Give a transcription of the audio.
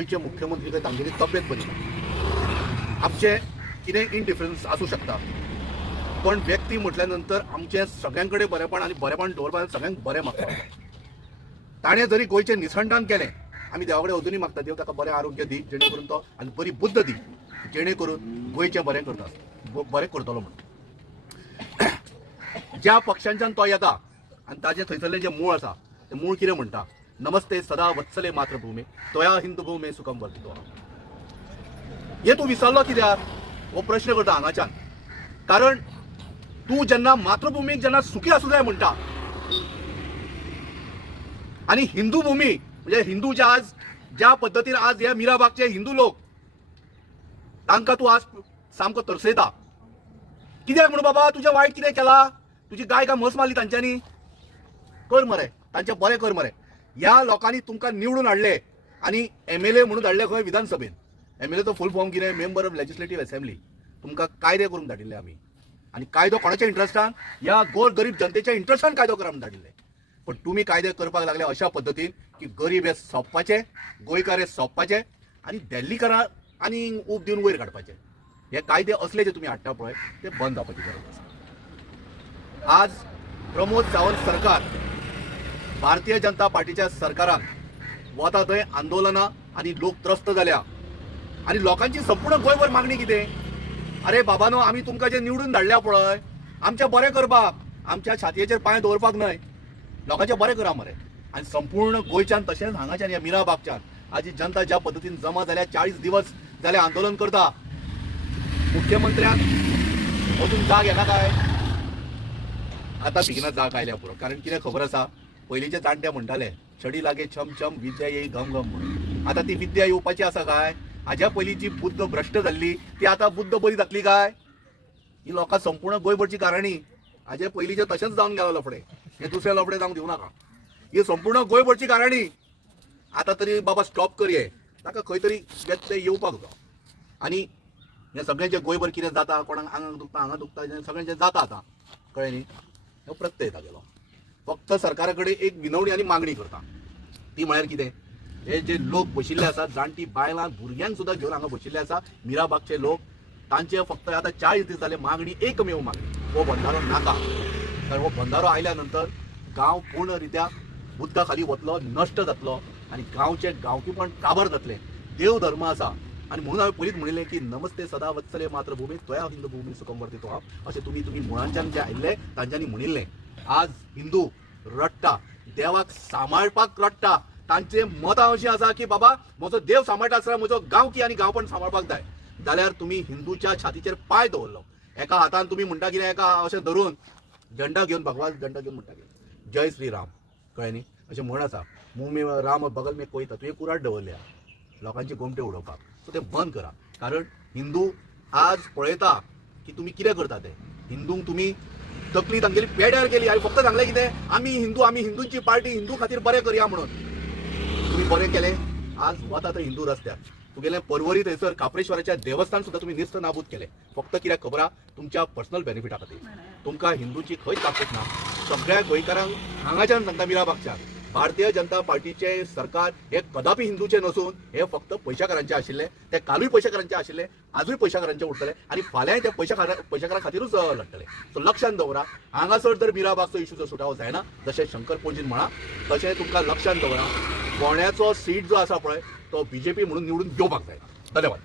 गोयचे मुख्यमंत्री काय तांगेली तब्येत बरी ना, आमचे कितें इनडिफरन्स आसूं शकता, पण व्यक्ती म्हटल्या नंतर आमचे सगळ्यांकडे बरेपण आणि बरेपण दवरपाक सगळ्यांक बरें मागता. ताणें जरी गोयचें निसंधान केलें, आमी देवा कडेन अजुनूय मागता, देव ताका बरें आरोग्य दी, जेणे करून तो आनी बरी बुद्ध दी, जेणे करून गोयचें बरें करता, बरें करतलो म्हणून. ज्या पक्षांच्यान तो येता आनी ताजें थंयसरलें जें मूळ आसा तें मूळ कितें म्हणटा, नमस्ते सदा वत्सले मातृभूमी त्वया हिंदू भूमी सुखम वर्धितो. हे तूं विसरलो कित्याक हो प्रश्न करता हांगाच्यान. कारण तूं जेन्ना मातृभूमीक जेन्ना सुखी आसूं जाय म्हणटा आनी हिंदू भूमी म्हणजे हिंदू जे आज ज्या पद्दतीन आज हे मिराबागचे हिंदू लोक तांकां तूं आज सामको तरसयता. कित्याक म्हणून बाबा तुजें वायट कितें केलां, तुजी गाय का म्हस मारली तांच्यांनी, कर मरे तांचें बरें कर मरे. ह्या लोकांनी तुमकां निवडून हाडले आनी MLA म्हणून धाडले खंय विधानसभेन. MLA तो फूल फॉर्म कितें, मेंबर ऑफ लेजिस्लेटिव्ह असेंब्ली. तुमकां कायदे करून धाडिल्ले आमी, आनी कायदो कोणाच्या इंट्रस्टान, ह्या गोर गरीब जनतेच्या इंट्रस्टान कायदो करून धाडिल्ले. पण तुमी कायदे करपाक लागले अशा पद्दतीन की गरीब हे सोंपपाचे, गोंयकार हे सोंपपाचे आनी दिल्लीकारां आनी ऊब दिवन वयर काडपाचे. हे कायदे असले जे तुमी हाडटा पळय ते बंद जावपाची गरज आसा. आज प्रमोद सावंत सरकार भारतीय जनता पार्टीच्या सरकारान वता थंय आंदोलनां आनी लोक त्रस्त जाल्या आनी लोकांची संपूर्ण गोंयभर मागणी कितें, अरे बाबानो आमी तुमकां जे निवडून धाडल्या पळय आमचें बरें करपाक, आमच्या छातयेचेर पांय दवरपाक न्हय, लोकांचें बरें करा मरे. आनी संपूर्ण गोंयच्यान तशेंच हांगाच्यान ह्या मिराबागच्यान आज ही जनता ज्या पद्दतीन जमा जाल्या, 40 दिवस जाले आंदोलन करता. मुख्यमंत्र्याक अजून जाग येना काय, आतां बेगिना जाग आयल्या पुरो. कारण कितें खबर आसा, पयलींचे जाणटे म्हणटाले छडी लागे छम छम विद्या येई घम घम म्हणून. आतां ती विद्या येवपाची आसा काय, हाज्या पयलीं जी बुद्ध भ्रश्ट जाल्ली ती आतां बुद्ध बरी जातली काय. ही लोकां संपूर्ण गोंयभरची कारणी हाजे पयलींचे तशेंच जावन गेलो लफडे, हे दुसरे लफडे जावंक दिवं नाका. ही संपूर्ण गोंयभरची कारणी आतां तरी बाबा स्टॉप कर, हे ताका खंय तरी व्यत्यय येवपाक जाय. आनी हे सगळें जे गोंयभर कितें जाता, कोणाक आंगाक दुखता हांगा दुखता, सगळें जें जाता आतां कळ्ळें न्ही, हो प्रत्यय येता गेलो. फक्त सरकारा कडेन एक विनवणी आनी मागणी करता, ती म्हळ्यार कितें, हे जे लोक बशिल्ले आसात, जाणटी बायलां भुरग्यांक सुद्दां घेवन हांगा बशिल्ले आसा मिराबागचे लोक, तांचे फक्त आतां 40 दीस जाले मागणी एकमेव मागणी, हो बंधारो नाका. कारण हो बंधारो आयल्या नंतर गांव पूर्ण रित्या उदका खाली वतलो, नश्ट जातलो आनी गांवचे गांवकीपण काबार जातले. देव धर्म आसा आनी म्हणून हांवें पयलींच म्हणिल्लें की नमस्ते सदा वत्सले मातृभूमी त्वया हिंदू भूमी सुखम वर्धितो. अशें तुमी मुळांच्यान जे आयिल्ले तांच्यांनी म्हणिल्लें. आज हिंदू रडटा, देवाक सांबाळपाक रडटा. तांचे मतां अशीं आसा की बाबा म्हजो देव सांबाळटा आसतना म्हजो गांवकी आनी गांवपण सांबाळपाक जाय. जाल्यार तुमी हिंदूच्या छातीचेर पांय दवरलो, एका हातान तुमी म्हणटा कितें, एका अशें धरून झंडा घेवन, भगवान झंडा घेवन म्हणटा कितें जय श्री राम, कळ्ळें न्ही. अशें म्हण आसा, मुंह में राम बगल में कोयता, तुवें कुराड दवरल्या लोकांची गोमटे उडोवपाक. सो तें बंद करा. कारण हिंदू आज पळयता की तुमी कितें करता तें. हिंदूंक तुमी तकली तांगेली पेड्यार केली आनी फक्त सांगलें कितें, आमी हिंदूंची पार्टी, हिंदू खातीर बरें करया म्हणून. तुमी बरें केलें, आज वता थंय हिंदू रस्त्यार. तुगेलें पर्वरी थंयसर काप्रेश्वराच्या देवस्थान सुद्दां तुमी निस्त नाबूद केलें, फक्त कित्याक खबर आहा, तुमच्या पर्सनल बेनिफिटा खातीर. तुमकां हिंदूची खंयच ताकद ना. सगळ्या गोंयकारांक हांगाच्यान सांगता मिराबागच्यान, भारतीय जनता पार्टीचे सरकार हे कदापि हिंदूचे नसून हे फक्त पयशाकारांचे आशिल्ले. ते कालूय पयशाकारांचे आशिल्ले, आजूय पयशाकारांचे उरतले आनी फाल्यांय ते पयशाकारां खातीरूच लढटले. सो लक्षांत दवरा, हांगासर जर मिराबागचो इशूचो सुटावो जायना, जशें शंकर पोंजीन म्हणा तशें तुमकां लक्षांत दवरा, फोंड्याचो सीट जो आसा पळय तो BJP म्हणून निवडून घेवपाक जाय. धन्यवाद.